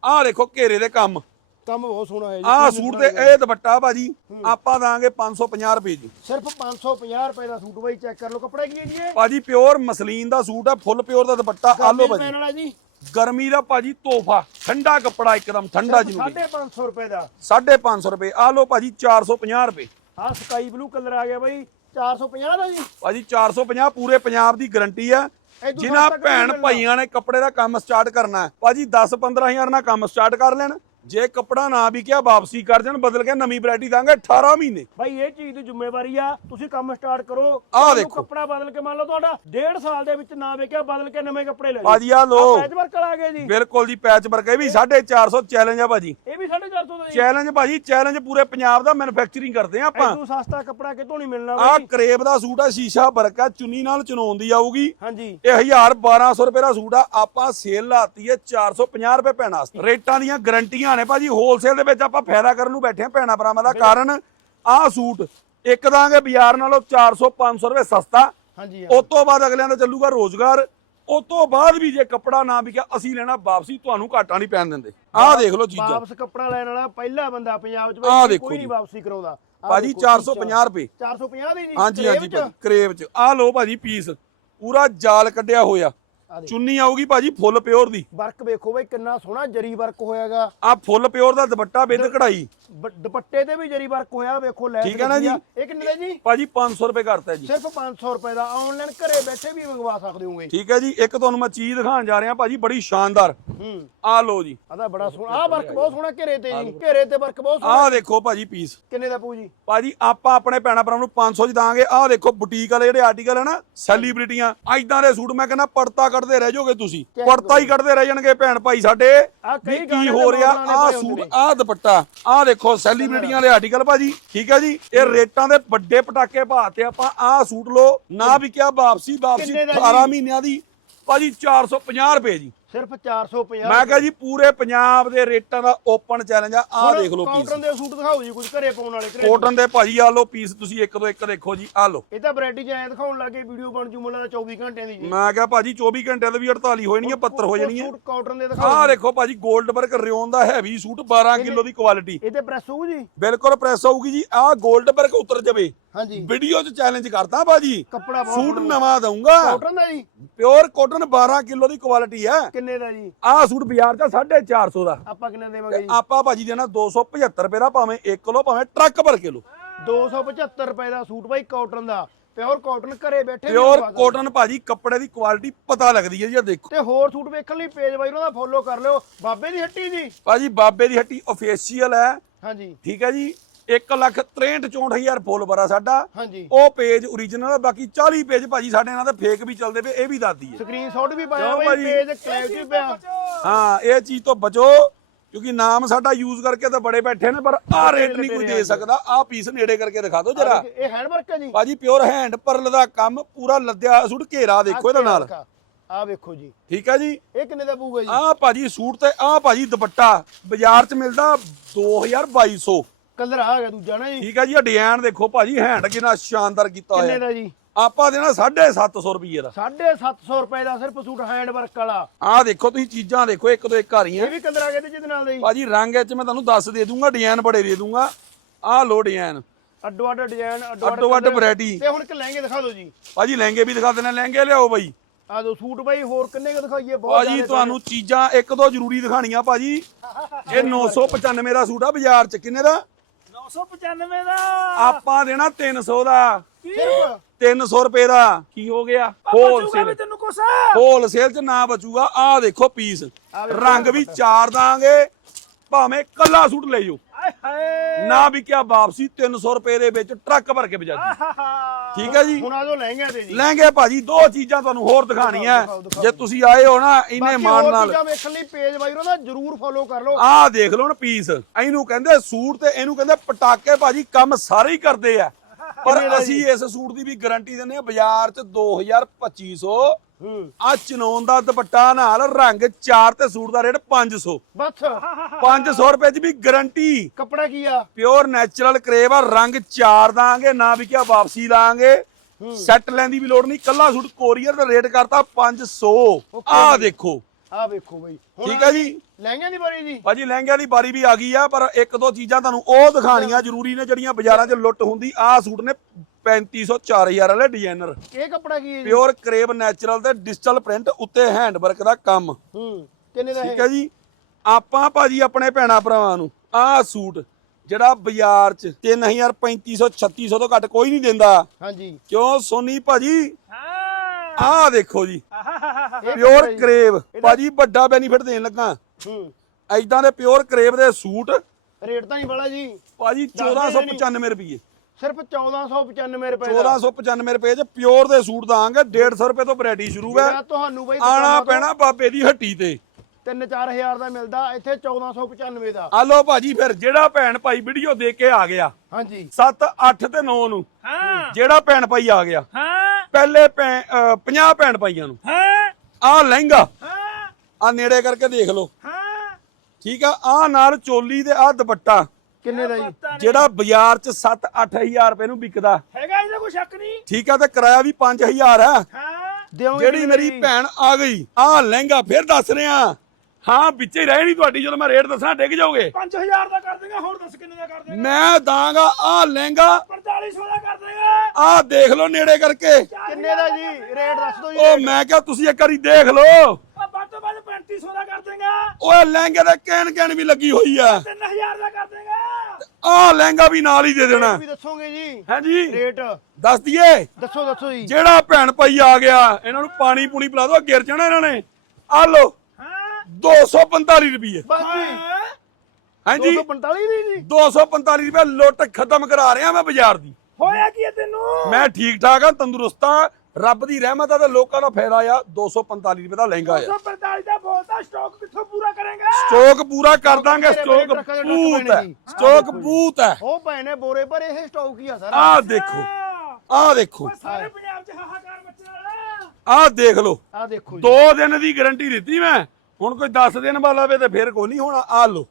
ਆਹ ਦੇਖੋ ਘੇਰੇ ਦੇ ਕੰਮ। ਕੰਮ ਬਹੁਤ ਸੋਹਣਾ ਹੈ ਜੀ ਆਹ ਸੂਟ ਤੇ ਇਹ ਦੁਪੱਟਾ ਭਾਜੀ ਆਪਾਂ ਦਾਂਗੇ 550 ਰੁਪਏ ਜੀ। ਸਿਰਫ 550 ਰੁਪਏ ਦਾ ਸੂਟ ਬਈ ਚੈੱਕ ਕਰ ਲਓ ਕੱਪੜਾ ਕੀ ਹੈ ਜੀ ਇਹ? ਭਾਜੀ ਪਿਓਰ ਮਸਲੀਨ ਦਾ ਸੂਟ ਆ ਫੁੱਲ ਪਿਓਰ ਦਾ ਦੁਪੱਟਾ ਆ ਲਓ ਪੈਣ ਭਾਜੀ। ਵਾਲਾ ਜੀ। ਗਰਮੀ ਦਾ ਭਾਜੀ ਤੋਹਫਾ ਠੰਡਾ ਕੱਪੜਾ ਇੱਕਦਮ ਠੰਡਾ ਜਿਹਨੂੰ 550 ਰੁਪਏ ਦਾ। 550 ਰੁਪਏ ਆ ਲਓ ਭਾਜੀ 450 ਰੁਪਏ। ਆਹ ਸਕਾਈ ਬਲੂ ਕਲਰ ਆ ਗਿਆ ਬਈ 450 ਦਾ ਜੀ। ਭਾਜੀ 450 ਪੂਰੇ ਪੰਜਾਬ ਦੀ ਗਾਰੰਟੀ ਆ। ਜਿਨ੍ਹਾਂ ਭੈਣ ਭਾਈਆਂ ਨੇ ਕੱਪੜੇ ਦਾ ਕੰਮ ਸਟਾਰਟ ਕਰਨਾ ਹੈ ਭਾਜੀ 10 15000 ਨਾਲ ਕੰਮ ਸਟਾਰਟ ਕਰ ਲੈਣ। ਜੇ ਕੱਪੜਾ ਨਾ ਵਿਕਿਆ ਵਾਪਸੀ ਕਰ ਜਾਣ ਬਦਲ ਕੇ ਨਵੀਂ ਵੈਰਾਈਟੀ ਦਾਂਗੇ 18 ਮਹੀਨੇ। ਭਾਈ ਇਹ ਚੀਜ਼ ਦੀ ਜ਼ਿੰਮੇਵਾਰੀ ਆ ਤੁਸੀਂ ਕੰਮ ਸਟਾਰਟ ਕਰੋ। ਆਹ ਤੁਹਾਨੂੰ ਦੇਖੋ। ਕੱਪੜਾ ਬਦਲ ਕੇ ਮੰਨ ਲਓ ਤੁਹਾਡਾ ਡੇਢ ਸਾਲ ਦੇ ਵਿੱਚ ਨਾ ਵੇਖਿਆ ਬਦਲ ਕੇ ਨਵੇਂ ਕੱਪੜੇ ਲੈ ਭਾਜੀ ਆ ਲਓ। ਪੈਚ ਵਰਕ ਆ ਗਏ ਜੀ। ਬਿਲਕੁਲ ਜੀ ਪੈਚ ਵਰਕ ਇਹ ਵੀ 450 ਚੈਲੰਜ ਆ ਭਾਜੀ। ਇਹ ਵੀ 450 ਦਾ ਜੀ। ਚੈਲੰਜ ਭਾਜੀ ਚੈਲੰਜ ਪੂਰੇ ਪੰਜਾਬ ਦਾ ਮੈਨੂਫੈਕਚਰਿੰਗ ਕਰਦੇ ਆ ਆਪਾਂ। ਇਦੋਂ ਸਸਤਾ ਕੱਪੜਾ ਕਿਤੋਂ ਨਹੀਂ ਮਿਲਣਾ ਆ ਬਈ? ਕਰੇਬ ਦਾ ਸੂਟ ਆ ਸ਼ੀਸ਼ਾ ਵਰਕ ਆ ਚੁੰਨੀ ਨਾਲ ਚੁਣਾਉਣ ਦੀ ਆਊਗੀ। ਹਾਂਜੀ। ਇਹ 1000 1200 ਰੁਪਏ ਦਾ ਸੂਟ ਆ ਆਪਾਂ ਸੇਲ ਲਾਤੀ ਹੈ 450 ਰੁਪਏ ਪੈਣਾ ਰੇਟਾਂ ਦੀਆਂ ਗਰੰਟੀਆਂ ਨੇ ਭਾਜੀ ਹੋਲਸੇਲ ਦੇ ਵਿੱਚ ਆਪਾਂ ਫਾਇਦਾ ਕਰਨ ਨੂੰ ਬੈਠੇ ਆ ਭੈਣਾ ਭਰਾਵਾਂ ਦਾ। ਕਾਰਨ ਆਹ ਸੂਟ ਇੱਕ ਦਾਂਗੇ ਬਾਜ਼ਾਰ ਨਾਲੋਂ 400 500 ਰੁਪਏ ਸਸਤਾ। ਹਾਂਜੀ ਉਸ ਤੋਂ ਬਾਅਦ ਅਗਲਿਆਂ ਦਾ ਚੱਲੂਗਾ ਰੋਜ਼ਗਾਰ। ਉਸ ਤੋਂ ਬਾਅਦ ਵੀ ਜੇ ਕੱਪੜਾ ਨਾ ਵਿਕਿਆ ਅਸੀਂ ਲੈਣਾ ਵਾਪਸੀ ਤੁਹਾਨੂੰ ਘਾਟਾ ਨਹੀਂ ਪੈਣ ਦਿੰਦੇ। ਆਹ ਦੇਖ ਲਓ ਚੀਜ਼ਾਂ। ਵਾਪਸ ਕੱਪੜਾ ਲੈਣ ਵਾਲਾ ਪਹਿਲਾ ਬੰਦਾ ਪੰਜਾਬ 'ਚ ਕੋਈ ਨਹੀਂ। ਵਾਪਸੀ ਕਰਾਉਂਦਾ। ਭਾਜੀ ਦੇਖੋ 450 ਰੁਪਏ। 450 ਦੀ ਜੀ ਹਾਂਜੀ ਹਾਂਜੀ ਕਰੇਬ ਚ। ਆਹ ਲਓ ਭਾਜੀ ਪੀਸ ਪੂਰਾ ਜਾਲ ਕੱਢਿਆ ਹੋਇਆ। ਚੁੰਨੀ ਆਊਗੀ ਭਾਜੀ ਫੁੱਲ ਪਿਓਰ ਦੀ। ਵਰਕ ਵੇਖੋ ਬਈ ਕਿੰਨਾ ਸੋਹਣਾ ਜਰੀ ਵਰਕ ਹੋਇਆਗਾ। ਆ ਫੁੱਲ ਪਿਓਰ ਦਾ ਦੁਪੱਟਾ ਬਿੰਦ ਕਢਾਈ। ਦੁਪੱਟੇ ਤੇ ਵੀ ਜਰੀ ਵਰਕ ਹੋਇਆ ਵੇਖੋ ਲੈ ਠੀਕ ਹੈ ਨਾ ਜੀ? ਇਹ ਕਿੰਨੇ ਦਾ ਜੀ? ਭਾਜੀ 500 ਰੁਪਏ ਕਰਤਾ ਜੀ। ਸਿਰਫ 500 ਰੁਪਏ ਦਾ। ਆਨਲਾਈਨ ਘਰੇ ਬੈਠੇ ਵੀ ਮੰਗਵਾ ਸਕਦੇ ਹੋਗੇ ਠੀਕ ਹੈ ਜੀ ਇੱਕ ਤੁਹਾਨੂੰ ਮੈਂ ਚੀਜ਼ ਦਿਖਾਉਣ ਜਾ ਰਿਹਾ ਭਾਜੀ ਬੜੀ ਸ਼ਾਨਦਾਰ। ਹੂੰ। ਆਹ ਲਓ ਜੀ। ਆਦਾ ਬੜਾ ਸੋਹਣਾ ਆ ਵਰਕ ਬਹੁਤ ਸੋਹਣਾ ਘੇਰੇ ਤੇ ਜੀ। ਘੇਰੇ ਤੇ ਵਰਕ ਬਹੁਤ ਸੋਹਣਾ। ਆਹ ਦੇਖੋ ਭਾਜੀ ਪੀਸ। ਕਿੰਨੇ ਦਾ ਪੂ ਜੀ? ਭਾਜੀ ਆਪਾਂ ਆਪਣੇ ਭੈਣਾ ਭਰਾਵਾਂ ਨੂੰ 500 ਚ ਦਾਂਗੇ। ਆਹ ਦੇਖੋ ਬੁਟੀਕ ਵਾਲੇ ਜਿਹੜੇ ਆਰਟੀਕਲ ਹੈ ਨਾ ਸੈਲੀਬ੍ਰਿਟੀਆਂ ਐਦਾਂ ਦੇ ਸੂਟ ਮੈਂ ਕਹਿੰਦਾ ਪੜਤਾ ਕੱਢਦੇ ਰਹਿ ਜਾਓਗੇ ਤੁਸੀਂ। ਕੁੜਤਾ ਹੀ ਕੱਢਦੇ ਰਹਿ ਜਾਣਗੇ ਭੈਣ ਭਾਈ ਸਾਡੇ। ਵੀ ਕੀ ਹੋ ਰਿਹਾ? ਹੁੰਦੇ ਸੂਟ। ਆਹ ਦੁਪੱਟਾ ਆਹ ਦੇਖੋ ਸੈਲੀਬ੍ਰਿਟੀਆਂ ਦੇ ਆਰਟੀਕਲ ਭਾਜੀ ਠੀਕ ਹੈ ਜੀ? ਇਹ ਰੇਟਾਂ ਦੇ ਵੱਡੇ ਪਟਾਕੇ ਭਾਤੇ ਆਪਾਂ ਆਹ ਸੂਟ ਲੋ ਨਾ ਵੀ ਕਿਹਾ ਵਾਪਸੀ ਵਾਪਸੀ ਕਿੰਨੇ ਦਾ 18 ਜੀ? ਮਹੀਨਿਆਂ ਦੀ। ਭਾਜੀ 450 ਰੁਪਏ ਜੀ। ਸਿਰਫ 450 ਮੈਂ ਕਿਹਾ ਜੀ ਪੂਰੇ ਪੰਜਾਬ ਦੇ ਰੇਟਾਂ ਦਾ ਓਪਨ ਚੈਲੰਜ ਆ। ਹੁਣ ਦੇਖ ਲਓ ਪੀਸ ਕਾਟਨ ਦੇ ਸੂਟ ਦਿਖਾਓ ਜੀ ਕੁਝ ਘਰੇ ਪਾਉਣ ਵਾਲੇ ਕੋਟਨ ਦੇ ਭਾਜੀ ਆ ਲਓ ਪੀਸ ਤੁਸੀਂ ਇੱਕ ਤੋਂ ਇੱਕ ਦੇਖੋ ਜੀ ਆ ਲਓ। ਇਹ ਤਾਂ ਵੈਰਾਈਟੀ ਐ ਦਿਖਾਉਣ ਲੱਗੇ ਵੀਡੀਓ ਬਣ ਜੂ ਮੁੱਲਾ 24 ਘੰਟਿਆਂ ਦੀ ਜੀ। ਮੈਂ ਕਿਹਾ ਭਾਜੀ 24 ਘੰਟੇ ਦੇ ਵੀ 48 ਹੋਣੀ ਹੈ 72 ਹੋ ਜਾਣੀ ਹੈ ਸੂਟ ਕਾਟਨ ਦੇ ਦਿਖਾਓ ਆਹ ਦੇਖੋ ਭਾਜੀ 골ਡ ਵਰਕ ਰਿਓਨ ਦਾ ਹੈਵੀ ਸੂਟ 12 ਕਿਲੋ ਦੀ ਕੁਆਲਿਟੀ ਇਹ ਤੇ ਪ੍ਰੈਸ ਹੋਊ ਜੀ। ਬਿਲਕੁਲ ਪ੍ਰੈਸ ਹੋਊਗੀ ਜੀ ਆਹ 골ਡ ਵਰਕ ਉਤਰ ਜਾਵੇ। ਹਾਂਜੀ। ਵੀਡੀਓ 'ਚ ਚੈਲੰਜ ਕਰਤਾ ਭਾਜੀ। ਸੂਟ ਨਵਾਂ ਦਊਂਗਾ। ਕਾਟਨ ਦਾ ਜੀ। ਪਿਓਰ ਕਾਟਨ 12 ਕਿਲੋ ਦੀ ਕੁਆਲਿਟੀ ਹੈ ਕਿੰਨੇ ਦਾ ਜੀ? ਆਹ ਸੂਟ ਬਾਜ਼ਾਰ 'ਚ 450 ਦਾ। ਆਪਾਂ ਕਿੰਨੇ ਦੇਵਾਂਗੇ ਜੀ? ਆਪਾਂ ਭਾਜੀ ਦੇਣਾ 275 ਰੁਪਏ ਦਾ ਭਾਵੇਂ 1 ਕਿਲੋ ਭਾਵੇਂ ਟਰੱਕ ਭਰ ਕਿਲੋ। 275 ਰੁਪਏ ਦਾ ਸੂਟ ਬਾਈ ਕਾਟਨ ਦਾ। ਪਿਓਰ ਕਾਟਨ ਘਰੇ ਬੈਠੇ ਪਿਓਰ। ਕਾਟਨ ਭਾਜੀ ਕੱਪੜੇ ਦੀ ਕੁਆਲਿਟੀ ਪਤਾ ਲੱਗਦੀ ਹੈ ਜੀ ਆਹ ਦੇਖੋ। ਤੇ ਹੋਰ ਸੂਟ ਵੇਖਣ ਲਈ ਪੇਜ ਬਾਈ ਉਹਨਾਂ ਦਾ ਫੋਲੋ ਕਰ ਲਿਓ। ਬਾਬੇ ਦੀ ਹੱਟੀ ਜੀ। ਭਾਜੀ ਬਾਬੇ ਦੀ ਹੱਟੀ ਅਫੀਸ਼ੀਅਲ ਹੈ। ਹਾਂਜੀ। ਠੀਕ ਹੈ ਜੀ। 1 ਲੱਖ 63 64000 ਫੋਲੋਵਰ ਆ ਸਾਡਾ। ਹਾਂਜੀ। ਉਹ ਪੇਜ ਓਰੀਜਨਲ ਆ ਬਾਕੀ 40 ਪੇਜ ਭਾਜੀ ਸਾਡੇ ਨਾਲ ਤੇ ਫੇਕ ਵੀ ਚੱਲਦੇ ਪਏ ਇਹ ਵੀ ਦੱਸਦੀ ਹੈ ਸਕਰੀਨਸ਼ਾਟ ਵੀ ਪਾਇਆ ਭਾਜੀ? ਪੇਜ ਕਲੈਰਿਟੀ ਪਿਆ। ਹਾਂ ਇਹ ਚੀਜ਼ ਤੋਂ ਬਚੋ ਕਿਉਂਕਿ ਨਾਮ ਸਾਡਾ ਯੂਜ਼ ਕਰਕੇ ਤਾਂ ਬੜੇ ਬੈਠੇ ਨੇ ਪਰ ਆਹ ਰੇਟ ਨਹੀਂ ਕੋਈ ਦੇ ਸਕਦਾ। ਆਹ ਪੀਸ ਨੇੜੇ ਕਰਕੇ ਦਿਖਾ ਦਿਓ ਜਰਾ। ਇਹ ਹੈਂਡ ਵਰਕ ਹੈ ਜੀ। ਭਾਜੀ ਪਿਓਰ ਹੈਂਡ ਪਰਲ ਦਾ ਕੰਮ ਪੂਰਾ ਲੱਦਿਆ ਸੂਟ ਘੇਰਾ ਦੇਖੋ ਇਹਦੇ ਨਾਲ। ਆ ਵੇਖੋ ਜੀ। ਠੀਕ ਹੈ ਜੀ? ਇਹ ਕਿੰਨੇ ਦਾ ਪਊਗਾ ਜੀ? ਆਹ ਭਾਜੀ ਸੂਟ ਤੇ ਆਹ ਭਾਜੀ ਦੁਪੱਟਾ ਬਾਜ਼ਾਰ 'ਚ ਮਿਲਦਾ 2200 ਕਲਰ ਆ ਗਿਆ ਦੂਜਾ ਨਾ ਜੀ। ਠੀਕ ਹੈ ਜੀ ਡਿਜ਼ਾਈਨ ਦੇਖੋ ਭਾਜੀ ਹੈਂਡ ਕਿੰਨਾ ਸ਼ਾਨਦਾਰ ਕੀਤਾ ਕਿੰਨੇ ਹੋਇਆ ਦਾ ਜੀ? ਆਪਾਂ ਦੇਣਾ 750 ਰੁਪਏ ਦਾ। 750 ਰੁਪਏ ਦਾ ਸਿਰਫ ਸੂਟ ਹੈਂਡ ਵਰਕ ਵਾਲਾ। ਆਹ ਦੇਖੋ ਤੁਸੀਂ ਚੀਜ਼ਾਂ ਦੇਖੋ ਇੱਕ ਤੋਂ ਇੱਕ ਆ। ਰਹੀਆਂ ਇਹ ਵੀ ਕਲਰ ਆ ਗਿਆ ਤੇ ਜਿਹਦੇ ਨਾਲ ਦਾ ਜੀ। ਭਾਜੀ ਰੰਗ ਵਿੱਚ ਮੈਂ ਤੁਹਾਨੂੰ ਦੱਸ ਦੇ ਦੂੰਗਾ ਡਿਜ਼ਾਈਨ ਬੜੇ ਦੇ ਦੂੰਗਾ। ਆਹ ਲੋ ਡਿਜ਼ਾਈਨ ਅੱਡੋ ਅੱਡ ਡਿਜ਼ਾਈਨ ਅੱਡੋ ਅੱਡੋ colour। ਵੈਰਾਈਟੀ ਤੇ ਹੁਣ ਇੱਕ ਲਹਿੰਗੇ ਦਿਖਾ ਦਿਓ ਜੀ। ਭਾਜੀ ਲਹਿੰਗੇ ਵੀ ਦਿਖਾ ਦੇਣਾ ਲਹਿੰਗੇ ਲਿਆਓ ਬਾਈ। ਆ ਦੋ ਸੂਟ ਬਾਈ ਹੋਰ ਕਿੰਨੇ ਕੁ ਦਿਖਾਈਏ? ਬਹੁਤ ਭਾਜੀ ਜ਼ਿਆਦੇ ਤੁਹਾਨੂੰ ਚੀਜ਼ਾਂ ਇੱਕ ਦੋ ਜ਼ਰੂਰੀ ਦਿਖਾਣੀਆਂ ਭਾਜੀ। ਇਹ 995 ਦਾ ਸੂਟ ਆ ਬਾਜ਼ਾਰ 'ਚ ਕਿੰਨੇ ਦਾ? 995 ਦਾ। ਆਪਾਂ ਦੇਣਾ 300 ਦਾ। ਸਿਰਫ 300 ਰੁਪਏ ਦਾ। ਕੀ ਹੋ ਗਿਆ? ਬਚੂਗਾ ਹੋਲਸੇਲ ਵੀ ਤੈਨੂੰ ਕੁਛ? ਹੋਲਸੇਲ 'ਚ ਨਾ ਬਚੂਗਾ। ਆਹ ਦੇਖੋ ਪੀਸ ਰੰਗ ਵੀ ਚਾਰ ਦਾਂਗੇ। ਭਾਵੇਂ ਕੱਲਾ ਸੂਟ ਲੈ ਜਾਓ। ਨਾ ਵਿਕਿਆ ਵਾਪਸੀ 300 ਰੁਪਏ ਦੇ ਵਿੱਚ ਟਰੱਕ ਭਰ ਕੇ ਬਜਾ ਠੀਕ ਹੈ ਜੀ? ਹੁਣ ਆ ਜੋ ਲਹਿੰਗੇ ਤੇ ਜੀ। ਲਹਿੰਗੇ ਭਾਜੀ ਦੋ ਚੀਜ਼ਾਂ ਤੁਹਾਨੂੰ ਹੋਰ ਦਿਖਾਣੀਆਂ। ਜੇ ਤੁਸੀਂ ਆਏ ਹੋ ਨਾ ਇਹਨੇ ਮਾਨ ਨਾਲ। ਚੀਜ਼ਾਂ ਵੇਖਣ ਲਈ ਪੇਜ ਬਾਈ ਉਹਨਾਂ ਦਾ ਜਰੂਰ ਫੋਲੋ ਕਰ ਲਓ। ਆਹ ਦੇਖ ਲਓ ਨਾ ਪੀਸ ਇਹਨੂੰ ਕਹਿੰਦੇ ਸੂਟ ਤੇ ਇਹਨੂੰ ਕਹਿੰਦੇ ਪਟਾਕੇ ਭਾਜੀ ਕੰਮ ਸਾਰੇ ਹੀ ਕਰਦੇ ਆ। ਪਰ ਅਸੀਂ ਇਸ ਸੂਟ ਦੀ ਵੀ ਗਾਰੰਟੀ ਦਿੰਦੇ ਆ ਬਾਜ਼ਾਰ 'ਚ 2250 ਹੂੰ ਆ ਚਨੌਨ ਦਾ ਦੁਪੱਟਾ ਨਾਲ ਰੰਗ 4 ਤੇ ਸੂਟ ਦਾ ਰੇਟ 500 ਬਸ। 500 ਰੁਪਏ 'ਚ ਵੀ ਗਾਰੰਟੀ। ਕੱਪੜਾ ਕੀ ਆ? ਪਿਓਰ ਨੈਚੁਰਲ ਕਰੇਵ ਆ ਰੰਗ 4 ਦਾਂਗੇ ਨਾ ਵੀ ਕਿਆ ਵਾਪਸੀ ਲਾਂਗੇ। ਸੈੱਟ ਲੈਣ ਦੀ ਵੀ ਲੋੜ ਨਹੀਂ ਕੱਲਾ ਸੂਟ ਕੋਰੀਅਰ ਦਾ ਰੇਟ ਕਰਤਾ 500 ਆਹ ਦੇਖੋ। ਆ ਵੇਖੋ ਬਾਈ। ਠੀਕ ਹੈ ਜੀ। ਲਹਿੰਗਿਆਂ ਦੀ ਬਾਰੀ ਜੀ? ਭਾਜੀ ਲਹਿੰਗਿਆਂ ਦੀ ਬਾਰੀ ਵੀ ਆ ਗਈ ਆ ਪਰ ਇੱਕ ਦੋ ਚੀਜ਼ਾਂ ਤੁਹਾਨੂੰ ਉਹ ਦਿਖਾਣੀਆਂ ਜ਼ਰੂਰੀ ਨੇ ਜਿਹੜੀਆਂ ਬਾਜ਼ਾਰਾਂ 'ਚ ਲੁੱਟ ਹੁੰਦੀ। ਆਹ ਸੂਟ ਨੇ 3500 4000 ਵਾਲੇ ਡਿਜ਼ਾਈਨਰ ਇਹ ਕੱਪੜਾ ਕੀ ਹੈ ਜੀ? ਪਿਓਰ ਕਰੇਵ ਨੈਚੁਰਲ ਤੇ ਡਿਜੀਟਲ ਪ੍ਰਿੰਟ ਉੱਤੇ ਹੈਂਡ ਵਰਕ ਦਾ ਕੰਮ। ਹੂੰ ਕਿੰਨੇ ਦਾ ਠੀਕ ਹੈ ਜੀ? ਆਪਾਂ ਭਾਜੀ ਆਪਣੇ ਭੈਣਾ ਭਰਾਵਾਂ ਨੂੰ ਆਹ ਸੂਟ ਜਿਹੜਾ ਬਾਜ਼ਾਰ 'ਚ 3000 3500 3600 ਤੋਂ ਘੱਟ ਕੋਈ ਨਹੀਂ ਦਿੰਦਾ। ਹਾਂਜੀ। ਕਿਉਂ? ਸੋਨੀ ਭਾਜੀ ਹਾਂ। ਆਹ ਦੇਖੋ ਜੀ। ਇਹ ਪਿਓਰ ਕੱਪੜਾ ਜੀ। ਕਰੇਵ ਭਾਜੀ ਵੱਡਾ ਬੈਨੀਫਿਟ ਦੇਣ ਲੱਗਾ। ਹੂੰ। ਐਦਾਂ ਦੇ ਪਿਓਰ ਕਰੇਵ ਦੇ ਸੂਟ ਰੇਟ ਤਾਂ ਨਹੀਂ ਬੜਾ ਜੀ। ਭਾਜੀ 1495 ਰੁਪਏ ਸਿਰਫ 1495 ਰੁਪਏ ਦਾ। 1495 ਰੁਪਏ ਚ ਪਿਓਰ ਦੇ ਸੂਟ ਦਾਂਗੇ 150 ਰੁਪਏ ਤੋਂ ਵੈਰਾਈਟੀ ਸ਼ੁਰੂ ਹੈ। ਜਿਹੜਾ ਤੁਹਾਨੂੰ ਬਾਈ ਆਣਾ ਦੁਕਾਨਾਂ ਤੋਂ ਪੈਣਾ ਬਾਬੇ ਦੀ ਹੱਟੀ ਤੇ। 3-4000 ਦਾ ਮਿਲਦਾ ਇੱਥੇ 1495 ਦਾ। ਆ ਲੋ ਭਾਜੀ ਫਿਰ ਜਿਹੜਾ ਭੈਣ ਭਾਈ ਵੀਡੀਓ ਦੇਖ ਕੇ ਆ ਗਿਆ। ਹਾਂਜੀ। 7 8 ਤੇ 9 ਨੂੰ। ਹਾਂ। ਜਿਹੜਾ ਭੈਣ ਭਾਈ ਆ ਗਿਆ। ਹਾਂ। ਪਹਿਲੇ 50 ਭੈਣ ਭਾਈਆਂ ਨੂੰ। ਹਾਂ। ਆ ਲਹਿੰਗਾ। ਹਾਂ। ਆ ਨੇੜੇ ਕਰਕੇ ਦੇਖ ਲਓ। ਹਾਂ। ਠੀਕ ਆ ਆ ਨਾਲ ਚੋਲੀ ਤੇ ਆ ਦੁਪੱਟਾ। ਕਿੰਨੇ ਦਾ ਜੀ। ਜਿਹੜਾ ਬਾਜ਼ਾਰ ਚ 7 8000 ਰੁਪਏ ਨੂੰ ਵਿਕਦਾ। ਹੈਗਾ ਇਹਦਾ ਕੋਈ ਸ਼ੱਕ ਨਹੀਂ? ਠੀਕ ਆ ਤੇ ਕਿਰਾਇਆ ਵੀ 5000 ਆ। ਜਿਹੜੀ ਕਿੰਨੇ ਮੇਰੀ? ਭੈਣ ਆ ਗਈ ਆ ਲਹਿੰਗਾ ਫਿਰ ਦੱਸ ਰਿਹਾ। ਹਾਂ ਵਿੱਚੇ ਹੀ ਰਹਿ ਨਹੀਂ ਤੁਹਾਡੀ ਜਦੋਂ ਮੈਂ ਰੇਟ ਦੱਸਣਾ ਡਿੱਗ ਜਾਓਗੇ। 5000 ਦਾ ਕਰ ਦੇਗਾ ਹੋਰ ਦੱਸ ਕਿੰਨੇ ਦਾ ਕਰ ਦੇਗਾ? ਮੈਂ ਦਾਂਗਾ ਆ ਲਹਿੰਗਾ। 4500 ਦਾ ਕਰ ਦੇਗਾ। ਆ ਦੇਖ ਲਓ ਨੇੜੇ ਕਰਕੇ। ਕਿੰਨੇ ਦਾ ਜੀ? ਰੇਟ ਦੱਸ ਦਿਓ ਜੀ। ਉਹ ਮੈਂ ਕਿਹਾ ਤੁਸੀਂ ਇੱਕ ਵਾਰੀ ਦੇਖ ਲਓ। ਵੱਧ ਤੋਂ ਵੱਧ 3500 ਦਾ ਕਰ ਦੇਗਾ। ਓਏ ਲਹਿੰਗੇ ਦੇ ਕਹਿਣ ਕਹਿਣ ਵੀ ਲੱਗੀ ਹੋਈ ਆ। 3000 ਦਾ ਕਰ ਦੇਗਾ। ਆ ਲਹਿੰਗਾ ਵੀ ਨਾਲ ਹੀ ਦੇ ਦੇਣਾ। ਵੀ ਦੱਸੋਗੇ ਜੀ? ਹਾਂਜੀ ਰੇਟ। ਦੱਸ ਦਈਏ? ਦੱਸੋ ਦੱਸੋ ਜੀ। ਜਿਹੜਾ ਭੈਣ ਭਾਈ ਆ ਗਿਆ ਇਹਨਾਂ ਨੂੰ ਪਾਣੀ ਪੂਣੀ ਪਿਲਾ ਦੋ ਗਿਰ ਜਾਣਾ ਇਹਨਾਂ ਨੇ। ਆ ਹਾਂ 245 ਰੁਪਏ ਬਸ ਜੀ। ਹਾਂਜੀ 245 ਦੀ ਜੀ? 245 ਰੁਪਏ ਲੁੱਟ ਖਤਮ ਕਰਾ ਰਿਹਾ ਮੈਂ ਬਾਜ਼ਾਰ ਦੀ। ਹੋਇਆ ਕੀ ਤੈਨੂੰ? ਮੈਂ ਠੀਕ ਠਾਕ ਆ ਤੰਦਰੁਸਤ ਆ ਰੱਬ ਦੀ ਰਹਿਮਤ ਆ ਤੇ ਲੋਕਾਂ ਦਾ ਫਾਇਦਾ ਆ। 245 ਰੁਪਏ ਦਾ ਲਹਿੰਗਾ ਆ। 245 ਦਾ ਬੋਲਦਾ ਸਟਾਕ ਕਿੱਥੋਂ ਪੂਰਾ ਕਰੇਗਾ? ਸਟੋਕ ਪੂਰਾ ਕਰ ਦਾਂਗੇ ਸਟੋਕ ਬੂਤ ਹੈ। ਸਟੋਕ ਬੂਤ ਹੈ ਉਹ ਨੇ ਬੋਰੇ ਪਰ ਇਹ ਸਟਾਕ ਹੀ ਆ ਸਰ। ਆਹ ਦੇਖੋ ਆਹ ਦੇਖੋ। ਓਏ ਸਾਰੇ ਪੰਜਾਬ 'ਚ ਹਾਹਾਕਾਰ ਮੱਚਣ ਵਾਲਾ। ਆਹ ਦੇਖ ਲਓ। ਆ ਦੇਖੋ ਜੀ। ਦੋ ਦਿਨ ਦੀ ਗਾਰੰਟੀ ਦਿੱਤੀ ਮੈਂ। ਹੁਣ ਕੋਈ 10 ਦਿਨ ਬਾਅਦ ਆਵੇ ਤੇ ਫਿਰ ਕੋਈ ਨਹੀਂ ਹੋਣਾ। ਆਹ ਲਓ।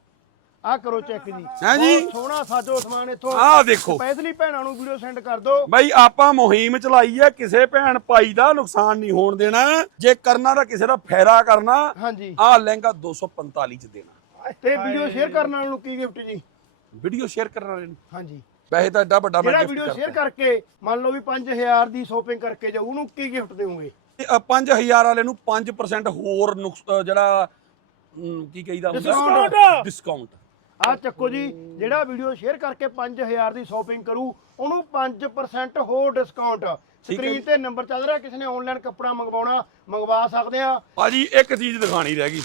ਆ ਕਰੋ ਚੈੱਕ ਜੀ। ਹੈਂ ਜੀ? ਬਹੁਤ ਸੋਹਣਾ ਸਾਜੋ ਸਮਾਨ ਇੱਥੋਂ। ਆਹ ਦੇਖੋ। ਸਪੈਸ਼ਲੀ ਭੈਣਾਂ ਨੂੰ ਵੀਡੀਓ ਸੈਂਡ ਕਰ ਦਿਓ। ਬਈ ਆਪਾਂ ਮੁਹਿੰਮ ਚਲਾਈ ਹੈ ਕਿਸੇ ਭੈਣ ਭਾਈ ਦਾ ਨੁਕਸਾਨ ਨਹੀਂ ਹੋਣ ਦੇਣਾ। ਜੇ ਕਰਨਾ ਤਾਂ ਕਿਸੇ ਦਾ ਫਾਇਦਾ ਕਰਨਾ। ਹਾਂਜੀ। ਆਹ ਲਹਿੰਗਾ 245 ਚ ਦੇਣਾ। ਤੇ ਵੀਡੀਓ ਸ਼ੇਅਰ ਕਰਨ ਵਾਲਿਆਂ ਨੂੰ ਕੀ ਗਿਫਟ ਜੀ? ਵੀਡੀਓ ਸ਼ੇਅਰ ਕਰਨ ਵਾਲੇ ਨੂੰ? ਹਾਂਜੀ। ਵੈਸੇ ਤਾਂ ਐਡਾ ਵੱਡਾ ਮੈਂ ਜਿਹੜਾ ਵੀਡੀਓ ਸ਼ੇਅਰ। ਕਰਕੇ ਮੰਨ ਲਓ ਵੀ 5000 ਦੀ ਸ਼ੋਪਿੰਗ ਕਰਕੇ ਜਾਊ ਉਹਨੂੰ ਕੀ ਗਿਫਟ ਦੇਵੋਗੇ? ਤੇ, ਅ, 5000 ਵਾਲੇ ਨੂੰ 5% ਹੋਰ ਨੁਕਸ ਜਿਹੜਾ ਅਮ, ਕੀ ਕਹੀਦਾ Discount। ਡਿਸਕਾਊਂਟ ਆ ਚੱਕੋ ਜੀ ਜਿਹੜਾ ਵੀਡੀਓ ਸ਼ੇਅਰ ਕਰਕੇ 5000 ਦੀ ਸ਼ੋਪਿੰਗ ਕਰੂ ਉਹਨੂੰ 5% ਹੋਰ ਡਿਸਕਾਊਂਟ ਸਕਰੀਨ। ਤੇ ਨੰਬਰ ਚੱਲ ਰਿਹਾ ਕਿਸੇ ਨੇ ਆਨਲਾਈਨ ਕੱਪੜਾ ਮੰਗਵਾਉਣਾ ਮੰਗਵਾ ਸਕਦੇ ਆ। ਭਾਜੀ ਇੱਕ ਚੀਜ਼ ਦਿਖਾਣੀ ਰਹਿ ਗਈ।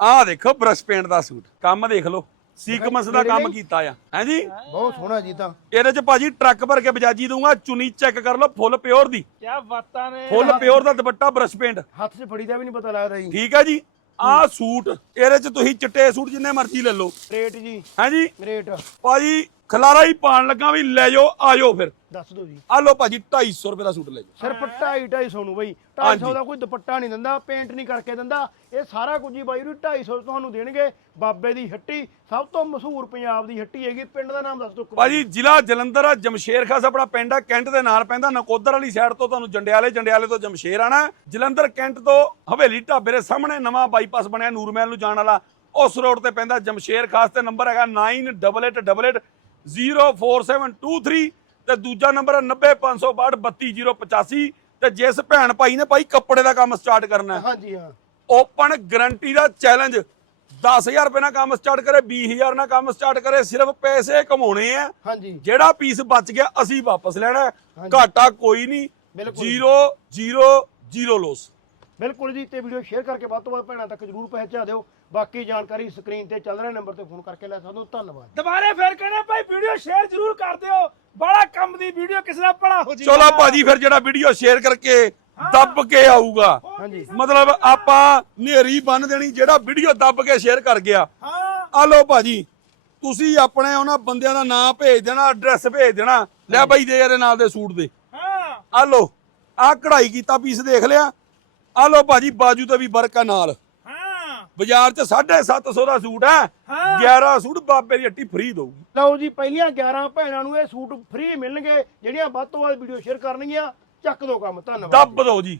ਆਹ ਦੇਖੋ ਬ੍ਰਸ਼ ਪੇਂਟ ਦਾ ਸੂਟ। ਕੰਮ ਦੇਖ ਲਓ ਸੀਕਮਸ ਦਾ ਕੰਮ? ਕੀਤਾ ਆ। ਹੈਂਜੀ ਬਹੁਤ ਸੋਹਣਾ ਜੀ ਤਾਂ। ਇਹਦੇ ਚ ਭਾਜੀ ਟਰੱਕ ਭਰ ਕੇ ਬਜਾਜੀ ਦੂੰਗਾ ਚੁੰਨੀ ਚੈੱਕ ਕਰ ਲਓ ਫੁੱਲ ਪਿਓਰ ਦੀ। ਕੀ ਬਾਤਾਂ ਨੇ। ਫੁੱਲ ਪਿਓਰ ਦਾ ਦੁਪੱਟਾ ਬ੍ਰਸ਼ ਪੇਂਟ ਹੱਥ 'ਚ ਫੜੀ ਦਾ ਵੀ ਨਹੀਂ ਪਤਾ ਲੱਗਦਾ ਜੀ। ਠੀਕ ਹੈ ਜੀ? ਆਹ ਸੂਟ ਇਹਦੇ ਚ ਤੁਸੀਂ ਚਿੱਟੇ ਸੂਟ ਜਿੰਨੇ ਮਰਜ਼ੀ ਲੈ ਲਓ। ਰੇਟ ਜੀ। ਹਾਂਜੀ ਰੇਟ। ਭਾਜੀ ਖਲਾਰਾ ਹੀ ਪਾਣ ਲੱਗਾ ਵੀ ਲੈ ਜਾਓ ਆਜੋ ਫਿਰ। ਦੱਸ ਦਿਓ ਜੀ। ਆ ਲਓ ਭਾਜੀ 250 ਰੁਪਏ ਦਾ ਸੂਟ ਲੈ ਜਾਓ। ਸਿਰਫ 2.5 250 ਨੂੰ ਬਈ। ਹਾਂਜੀ। 250 ਦਾ ਕੋਈ ਦੁਪੱਟਾ ਨਹੀਂ ਦਿੰਦਾ ਪੇਂਟ ਨਹੀਂ ਕਰਕੇ ਦਿੰਦਾ। ਇਹ ਸਾਰਾ ਕੁਝ ਹੀ ਬਾਈ ਨੂੰ 250 ਤੁਹਾਨੂੰ ਦੇਣਗੇ। ਬਾਬੇ ਦੀ ਹੱਟੀ ਸਭ ਤੋਂ ਮਸ਼ਹੂਰ ਪੰਜਾਬ ਦੀ ਹੱਟੀ ਹੈਗੀ। ਪਿੰਡ ਦਾ ਨਾਮ ਦੱਸ ਦਿਓ। ਭਾਜੀ ਜ਼ਿਲ੍ਹਾ ਜਲੰਧਰ ਆ ਜਮਸ਼ੇਰ ਖਾਸ ਆਪਣਾ ਪਿੰਡ ਆ। ਕੈਂਟ ਦੇ ਨਾਲ ਪੈਂਦਾ ਨਕੋਦਰ ਵਾਲੀ ਸਾਈਡ ਤੋਂ ਤੁਹਾਨੂੰ ਜੰਡਿਆਲੇ ਜੰਡਿਆਲੇ ਤੋਂ ਜਮਸ਼ੇਰ ਆਣਾ। ਜਲੰਧਰ ਕੈਂਟ ਤੋਂ ਹਵੇਲੀ ਢਾਬੇ ਦੇ ਸਾਹਮਣੇ ਨਵਾਂ ਬਾਈਪਾਸ ਬਣਿਆ ਨੂਰਮਹਿਲ ਨੂੰ ਜਾਣ ਵਾਲਾ। ਉਸ ਰੋਡ ਤੇ ਪੈਂਦਾ ਜਮਸ਼ੇਰ ਖਾਸ ਤੇ ਨੰਬਰ ਹੈਗਾ 9888047223 ਤੇ ਦੂਜਾ ਨੰਬਰ ਹੈ 90562 ਤੇ ਜਿਸ ਭੈਣ ਭਾਈ ਨੇ ਭਾਈ ਕੱਪੜੇ ਦਾ ਕੰਮ ਸਟਾਰਟ ਕਰਨਾ ਹੈ। ਹਾਂਜੀ ਹਾਂ। ਓਪਨ ਗਾਰੰਟੀ ਦਾ ਚੈਲੰਜ 10000 ਰੁਪਏ ਨਾਲ ਕੰਮ ਸਟਾਰਟ ਕਰੇ 20000 ਨਾਲ ਕੰਮ ਸਟਾਰਟ ਕਰੇ ਸਿਰਫ ਪੈਸੇ ਕਮਾਉਣੇ ਆ ਹਾਂਜੀ। ਜਿਹੜਾ ਪੀਸ ਬਚ ਗਿਆ ਅਸੀਂ ਵਾਪਸ ਲੈਣਾ ਹੈ। ਘਾਟਾ ਕੋਈ ਨਹੀਂ। ਬਿਲਕੁਲ। ਜ਼ੀਰੋ ਜ਼ੀਰੋ ਜ਼ੀਰੋ ਲੋਸ ਬਿਲਕੁਲ ਜੀ ਤੇ ਵੀਡੀਓ ਸ਼ੇਅਰ ਕਰਕੇ ਵੱਧ ਤੋਂ ਵੱਧ ਭੈਣਾਂ ਤੱਕ ਜਰੂਰ ਪਹੁੰਚਾ ਦਿਓ। ਬਾਕੀ ਜਾਣਕਾਰੀ ਸਕਰੀਨ ਤੇ ਚੱਲ ਰਿਹਾ ਨੰਬਰ ਤੇ ਫੋਨ ਕਰਕੇ ਲੈ ਸਕਦੇ ਹੋ। ਧੰਨਵਾਦ। ਦੁਬਾਰੇ ਫੇਰ ਕਹਿੰਦੇ ਭਾਈ ਵੀਡੀਓ ਸ਼ੇਅਰ ਜ਼ਰੂਰ ਕਰ ਦਿਓ। ਬੜਾ ਕੰਮ ਦੀ ਵੀਡੀਓ ਕਿਸੇ ਦਾ ਭਲਾ ਹੋ ਜੀ। ਚਲੋ ਭਾਜੀ ਫਿਰ ਜਿਹੜਾ ਵੀਡੀਓ ਸ਼ੇਅਰ ਕਰਕੇ ਦੱਬ ਕੇ ਆਊਗਾ। ਹਾਂਜੀ। ਮਤਲਬ ਆਪਾਂ ਨੇਰੀ ਬੰਨ ਦੇਣੀ ਜਿਹੜਾ ਵੀਡੀਓ ਦੱਬ ਕੇ ਸ਼ੇਅਰ ਕਰ ਗਿਆ। ਹਾਂ। ਆ ਲਓ ਭਾਜੀ ਤੁਸੀਂ ਆਪਣੇ ਉਹਨਾਂ ਬੰਦਿਆਂ ਦਾ ਨਾਮ ਭੇਜ ਦੇਣਾ ਐਡਰੈਸ ਭੇਜ ਦੇਣਾ। ਲੈ ਬਾਈ ਦੇ ਇਹਦੇ ਨਾਲ ਦੇ ਸੂਟ ਦੇ। ਹਾਂ। ਆ ਲਓ ਆ ਕਢਾਈ ਕੀਤਾ ਪੀਸ ਦੇਖ ਲਿਆ। ਆ ਲਓ ਭਾਜੀ ਬਾਜੂ ਤੇ ਵੀ ਵਰਕ ਆ ਨਾਲ। ਬਾਜ਼ਾਰ 'ਚ 750 ਦਾ ਸੂਟ ਹੈ। ਹਾਂ। 11 ਸੂਟ ਬਾਬੇ ਦੀ ਹੱਟੀ ਫ੍ਰੀ ਦਊਗੀ ਲਓ ਜੀ ਪਹਿਲੀਆਂ 11 ਭੈਣਾਂ ਨੂੰ ਇਹ ਸੂਟ ਫ੍ਰੀ ਮਿਲਣਗੇ ਜਿਹੜੀਆਂ ਵੱਧ ਤੋਂ ਵੱਧ ਵੀਡੀਓ ਸ਼ੇਅਰ ਕਰਨਗੀਆਂ। ਚੱਕ ਦੋ ਕੰਮ ਧੰਨਵਾਦ ਦੱਬ ਦਿਓ ਜੀ।